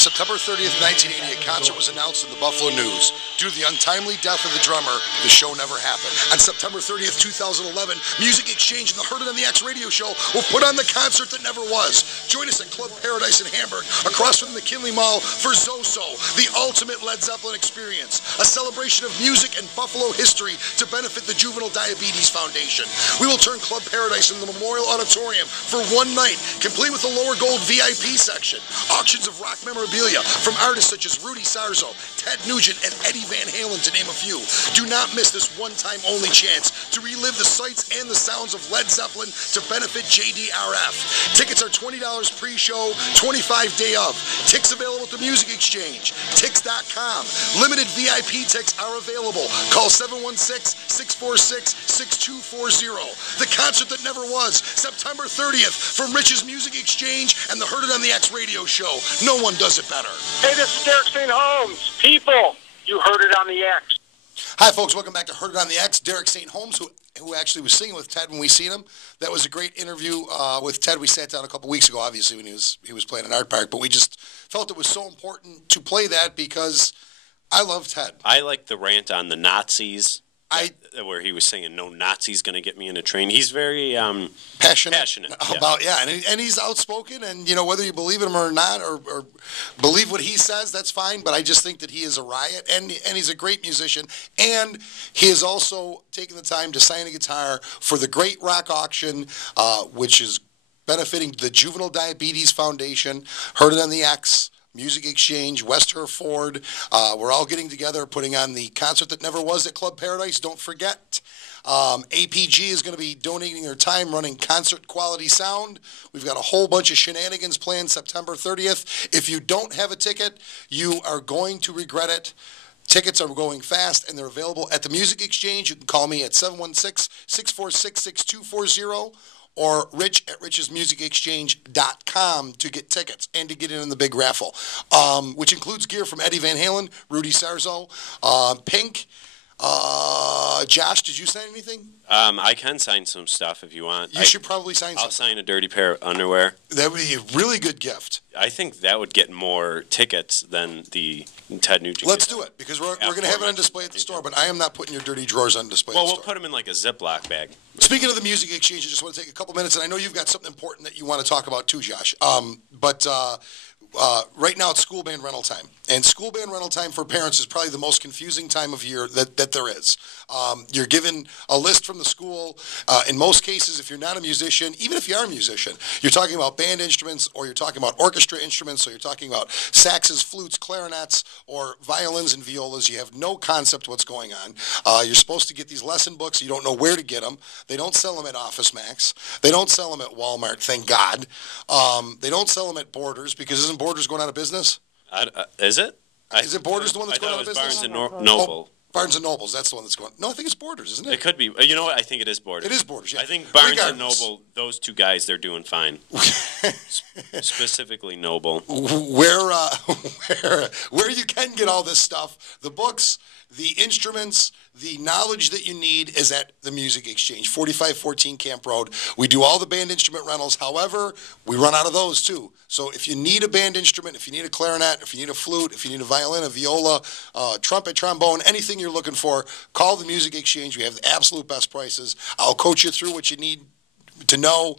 September 30th, 1980, a concert was announced in the Buffalo News. Due to the untimely death of the drummer, the show never happened. On September 30th, 2011, Music Exchange and the Heard It on the X radio show will put on the concert that never was. Join us at Club Paradise in Hamburg, across from the McKinley Mall, for Zozo, the ultimate Led Zeppelin experience. A celebration of music and Buffalo history to benefit the Juvenile Diabetes Foundation. We will turn Club Paradise into the Memorial Auditorium for one night, complete with a lower gold VIP section. Auctions of rock memorabilia from artists such as Rudy Sarzo, Ted Nugent, and Eddie Van Halen, to name a few. Do not miss this one-time only chance to relive the sights and the sounds of Led Zeppelin to benefit JDRF. Tickets are $20 pre-show, 25 day of. Tickets available at the Music Exchange. Tix.com. Limited VIP tickets are available. Call 716-646-6240. The concert that never was, September 30th, from Rich's Music Exchange and the Heard It on the X radio show. No one does it better. Hey, this is Derek St. Holmes. People, you heard it on the X. Hi, folks. Welcome back to Heard It on the X. Derek St. Holmes, who actually was singing with Ted when we seen him. That was a great interview with Ted. We sat down a couple weeks ago, obviously, when he was playing in Art Park. But we just felt it was so important to play that because I love Ted. I like the rant on the Nazis. Where he was saying, no Nazi's going to get me in a train. He's very passionate about, and he's outspoken, and, you know, whether you believe him or not, or believe what he says, that's fine, but I just think that he is a riot, and he's a great musician, and he has also taken the time to sign a guitar for the Great Rock Auction, which is benefiting the Juvenile Diabetes Foundation. Heard It on the X, Music Exchange, West Hereford. We're all getting together, putting on the concert that never was at Club Paradise. Don't forget, APG is going to be donating their time running concert quality sound. We've got a whole bunch of shenanigans planned September 30th. If you don't have a ticket, you are going to regret it. Tickets are going fast, and they're available at the Music Exchange. You can call me at 716-646-6240. or Rich at richesmusicexchange.com to get tickets and to get in the big raffle, which includes gear from Eddie Van Halen, Rudy Sarzo, Pink. Josh, did you sign anything? I can sign some stuff if you want. You should probably sign something. I'll sign a dirty pair of underwear. That would be a really good gift. I think that would get more tickets than the Ted Nugent. Let's do it, because we're going to have it on display at the store, but I am not putting your dirty drawers on display at the store. We'll put them in like a Ziploc bag. Speaking of the Music Exchange, I just want to take a couple minutes, and I know you've got something important that you want to talk about too, Josh. Right now it's school band rental time. And school band rental time for parents is probably the most confusing time of year that there is. You're given a list from the school. In most cases, if you're not a musician, even if you are a musician, you're talking about band instruments, or you're talking about orchestra instruments, or you're talking about saxes, flutes, clarinets, or violins and violas. You have no concept what's going on. You're supposed to get these lesson books. You don't know where to get them. They don't sell them at Office Max. They don't sell them at Walmart, thank God. They don't sell them at Borders, because isn't Borders going out of business? Is it? Is it Borders the one that's going out of business? Barnes and Noble. Oh, Barnes and Noble's, that's the one that's going. No, I think it's Borders, isn't it? It could be. You know what? I think it is Borders. It is Borders, yeah. I think Barnes and Noble, those two guys, they're doing fine. Specifically Noble. Where you can get all this stuff, the books, the instruments, the knowledge that you need is at the Music Exchange, 4514 Camp Road. We do all the band instrument rentals. However, we run out of those too. So if you need a band instrument, if you need a clarinet, if you need a flute, if you need a violin, a viola, trumpet, trombone, anything you're looking for, call the Music Exchange. We have the absolute best prices. I'll coach you through what you need to know.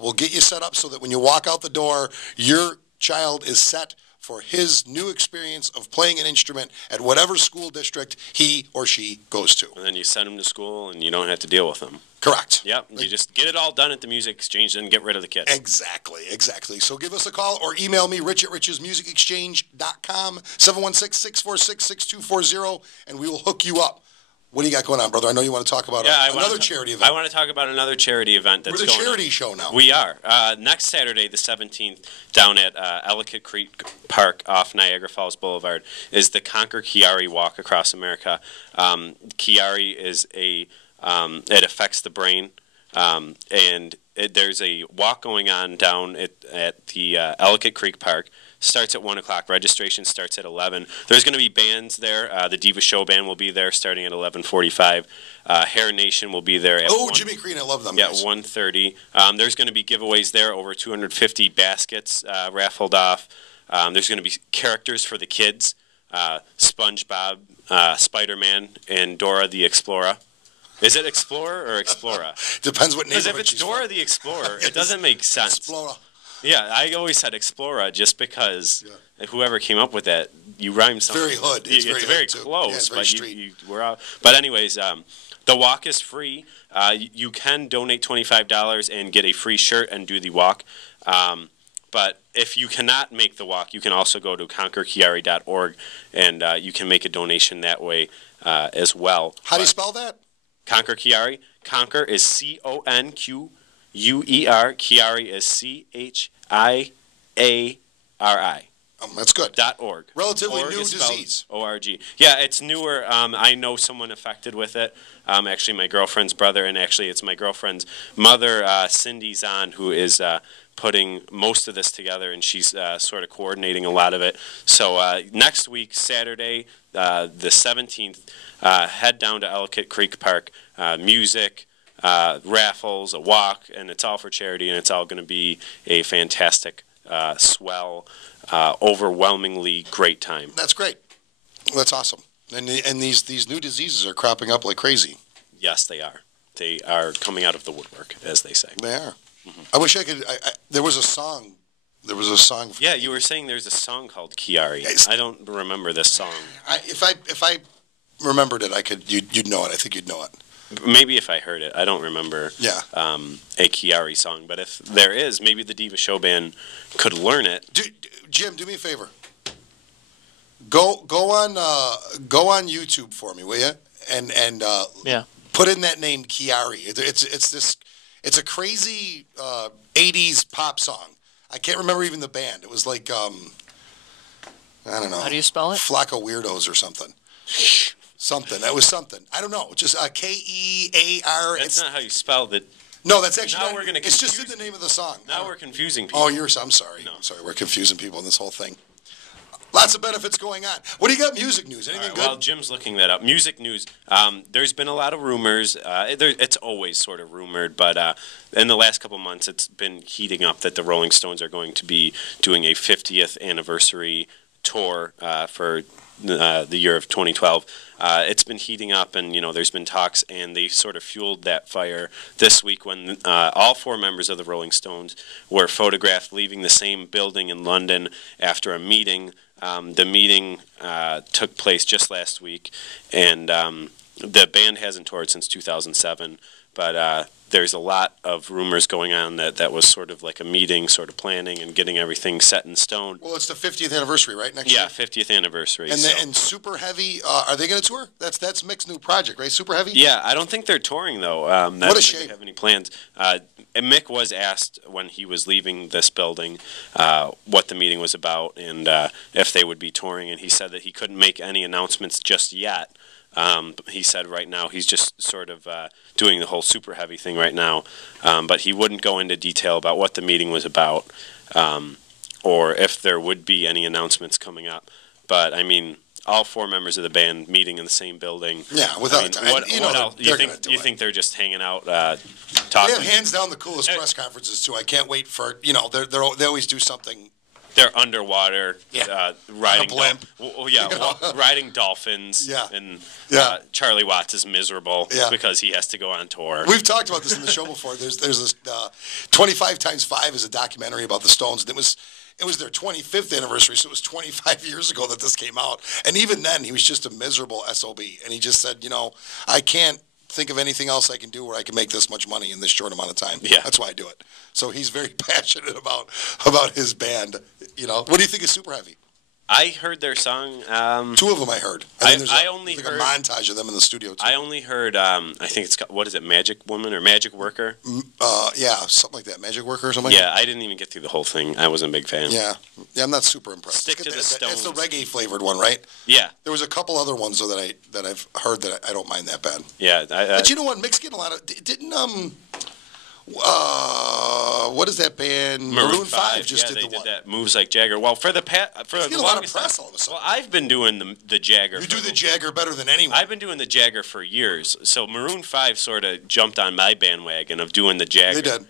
We'll get you set up so that when you walk out the door, your child is set for his new experience of playing an instrument at whatever school district he or she goes to. And then you send him to school, and you don't have to deal with them. Correct. Yep. You just get it all done at the Music Exchange and get rid of the kids. Exactly. So give us a call or email me, Rich at richesmusicexchange.com, 716-646-6240, and we will hook you up. What do you got going on, brother? I know you want to talk about another charity event. I want to talk about another charity event that's going on. We're the charity show now. We are. Next Saturday, the 17th, down at Ellicott Creek Park off Niagara Falls Boulevard, is the Conquer CHIARI Walk Across America. CHIARI is it affects the brain, and there's a walk going on down at the Ellicott Creek Park. Starts at 1 o'clock. Registration starts at 11. There's going to be bands there. The Diva Show Band will be there starting at 11:45. Hair Nation will be there at Jimmy Crean, I love them. Yeah, 1:30. There's going to be giveaways there. Over 250 baskets raffled off. There's going to be characters for the kids, SpongeBob, Spider-Man, and Dora the Explorer. Is it Explorer or Explorer? Depends what neighborhood. Because if it's Dora the Explorer, it doesn't make sense. Explorer. Yeah, I always said Explorer just because whoever came up with that, you rhyme something. Very hood. It's very hood close, yeah, it's very but street. you were out. But anyways, the walk is free. You can donate $25 and get a free shirt and do the walk. But if you cannot make the walk, you can also go to conquerchiari.org and you can make a donation that way as well. How do you spell that? Conquer Chiari. Conquer is CONQUER. Chiari is CHIARI. That's good. .org. Relatively org new disease. ORG. Yeah, it's newer. I know someone affected with it. Actually, my girlfriend's brother, and actually it's my girlfriend's mother, Cindy Zahn, who is putting most of this together, and she's sort of coordinating a lot of it. So next week, Saturday, the 17th, head down to Ellicott Creek Park. Music, raffles, a walk, and it's all for charity, and it's all going to be a fantastic, swell, overwhelmingly great time. That's great. That's awesome. And these new diseases are cropping up like crazy. Yes, they are. They are coming out of the woodwork, as they say. They are. Mm-hmm. I wish I could. There was a song. There was a song. Yeah, you were saying there's a song called Chiari. I don't remember this song. If I remembered it, I could. You'd know it. I think you'd know it. Maybe if I heard it. I don't remember a Chiari song. But if there is, maybe the Diva Show Band could learn it. Jim, do me a favor. Go on YouTube for me, will you? And put in that name Chiari. It's a crazy 80s pop song. I can't remember even the band. It was like I don't know. How do you spell it? Flock of Weirdos or something. Something. That was something. I don't know. Just Kear. That's not how you spelled it. No, that's actually now we're gonna it's just in the name of the song. Now we're confusing people. Oh, I'm sorry. No. I'm sorry. We're confusing people in this whole thing. Lots of benefits going on. What do you got? Music news? Anything good? While Jim's looking that up, music news. There's been a lot of rumors. It's always sort of rumored, but in the last couple months, it's been heating up that the Rolling Stones are going to be doing a 50th anniversary tour for the year of 2012. It's been heating up, and there's been talks, and they sort of fueled that fire this week when all four members of the Rolling Stones were photographed leaving the same building in London after a meeting. The meeting took place just last week, and the band hasn't toured since 2007, but there's a lot of rumors going on that was sort of like a meeting, sort of planning and getting everything set in stone. Well, it's the 50th anniversary, right? Next year? Yeah, 50th anniversary. And Super Heavy, are they going to tour? That's Mick's new project, right? Super Heavy? Yeah, I don't think they're touring, though. What a shame. They have any plans. And Mick was asked when he was leaving this building what the meeting was about and if they would be touring, and he said that he couldn't make any announcements just yet. He said right now he's just sort of doing the whole Super Heavy thing right now, but he wouldn't go into detail about what the meeting was about or if there would be any announcements coming up. But, I mean, all four members of the band meeting in the same building. Yeah, without time. What else? You think they're just hanging out talking? They have hands down the coolest press conferences, too. I can't wait for, they always do something. They're underwater, riding blimp. riding dolphins. Yeah. And Charlie Watts is miserable because he has to go on tour. We've talked about this in the show before. There's this 25 times 5 is a documentary about the Stones, and it was their 25th anniversary, so it was 25 years ago that this came out. And even then, he was just a miserable SOB, and he just said, I can't think of anything else I can do where I can make this much money in this short amount of time. Yeah. That's why I do it. So he's very passionate about his band. What do you think of Super Heavy? I heard their song. Two of them I heard. I only heard a montage of them in the studio, too. I only heard, I think it's called, what is it, Magic Woman or Magic Worker? Yeah, something like that. Magic Worker or something like that? Yeah, I didn't even get through the whole thing. I wasn't a big fan. Yeah, I'm not super impressed. Stick to the Stones. That's the reggae-flavored one, right? Yeah. There was a couple other ones, though, that I've heard that I don't mind that bad. Yeah. But you know what? Mick's getting a lot of... Didn't, what is that band? Maroon 5 just did the one. Did that Moves Like Jagger. Well, for the a lot of press all of a sudden. Well, I've been doing the Jagger. You do the Jagger better than anyone. I've been doing the Jagger for years. So Maroon 5 sort of jumped on my bandwagon of doing the Jagger. They did.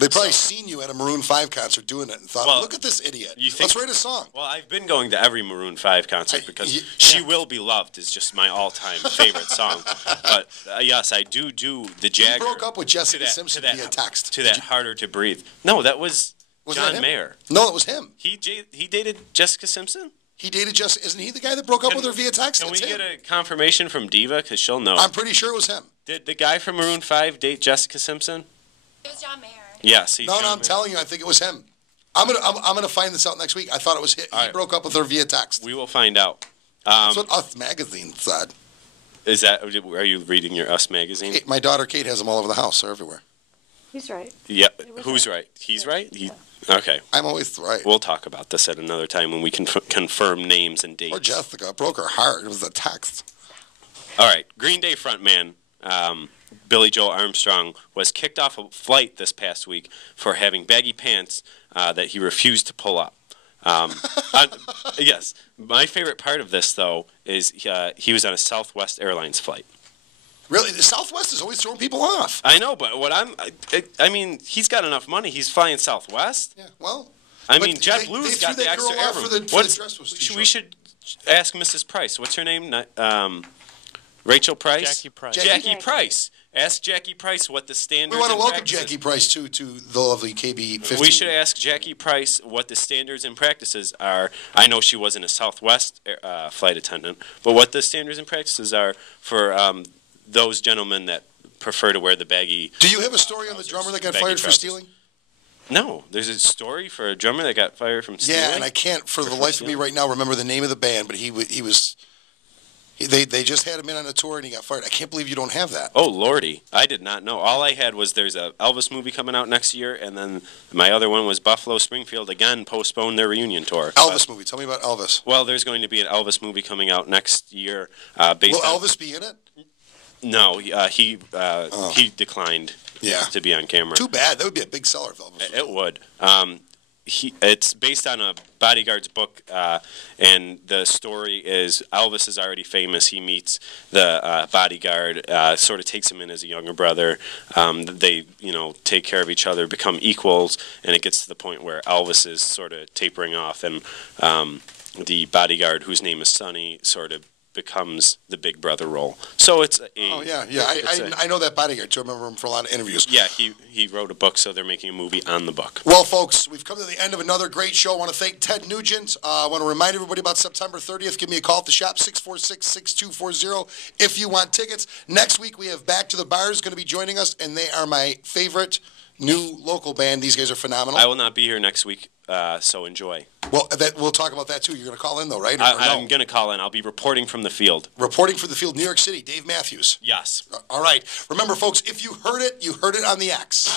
They probably seen you at a Maroon 5 concert doing it and thought, Well, look at this idiot. you think- Let's write a song. Well, I've been going to every Maroon 5 concert because She Will Be Loved is just my all-time favorite song. But yes, I do the Jagger. You broke up with Jessica Simpson via text. To that Harder to Breathe. No, that was John that him? Mayer. No, it was him. He dated Jessica Simpson? He dated Jessica. Isn't he the guy that broke up with her via text? Can we That's him. get a confirmation from Diva? Because she'll know. I'm pretty sure it was him. Did the guy from Maroon 5 date Jessica Simpson? It was John Mayer. Yes. No, I'm telling you, I think it was him. I'm gonna find this out next week. I thought it was him. He right. broke up with her via text. We will find out. That's what Us Magazine said. Is that? Are you reading your Us magazine? My daughter Kate has them all over the house. They're everywhere. He's right. Yep. was Who's right? He's right. Okay. I'm always right. We'll talk about this at another time when we can confirm names and dates. Poor Jessica broke her heart. It was a text. All right. Green Day frontman Billy Joe Armstrong was kicked off a flight this past week for having baggy pants that he refused to pull up. Yes. My favorite part of this, though, is he was on a Southwest Airlines flight. Really, the Southwest is always throwing people off. I know, but I mean, he's got enough money. He's flying Southwest. Yeah, well. I mean, JetBlue's got the extra air room. For the dress was too We short. should ask Mrs. Price. What's her name? Rachel Price? Jackie Price. Jackie Price. Ask Jackie Price what the standards. We want to and welcome practices- Jackie Price to the lovely KB15. We should ask Jackie Price what the standards and practices are. I know she wasn't a Southwest flight attendant, but what the standards and practices are for those gentlemen that prefer to wear the baggy. Do you have a story on the drummer that got fired for stealing? No, there's a story for a drummer that got fired from stealing. Yeah, and I can't for the life of me right now remember the name of the band, but they just had him in on a tour and he got fired. I can't believe you don't have that. Oh, Lordy. I did not know. All I had was there's a Elvis movie coming out next year, and then my other one was Buffalo Springfield again postponed their reunion tour. Elvis movie. Tell me about Elvis. Well, there's going to be an Elvis movie coming out next year. Will Based on, Elvis be in it? No, he declined to be on camera. Too bad. That would be a big seller if Elvis was It would. It's based on a bodyguard's book, and the story is Elvis is already famous. He meets the bodyguard, sort of takes him in as a younger brother. They, take care of each other, become equals, and it gets to the point where Elvis is sort of tapering off, and the bodyguard, whose name is Sonny, sort of becomes the big brother role. So it's I know that bodyguard too. I remember him for a lot of interviews. Yeah, he wrote a book, so they're making a movie on the book. Well, folks, we've come to the end of another great show. I want to thank Ted Nugent. I want to remind everybody about September 30th. Give me a call at the shop, 646-6240, if you want tickets. Next week, we have Back to the Bars going to be joining us, and they are my favorite new local band. These guys are phenomenal. I will not be here next week, so enjoy. Well, we'll talk about that, too. You're going to call in, though, right? I'm going to call in. I'll be reporting from the field. Reporting from the field, New York City, Dave Matthews. Yes. All right. Remember, folks, if you heard it on the X.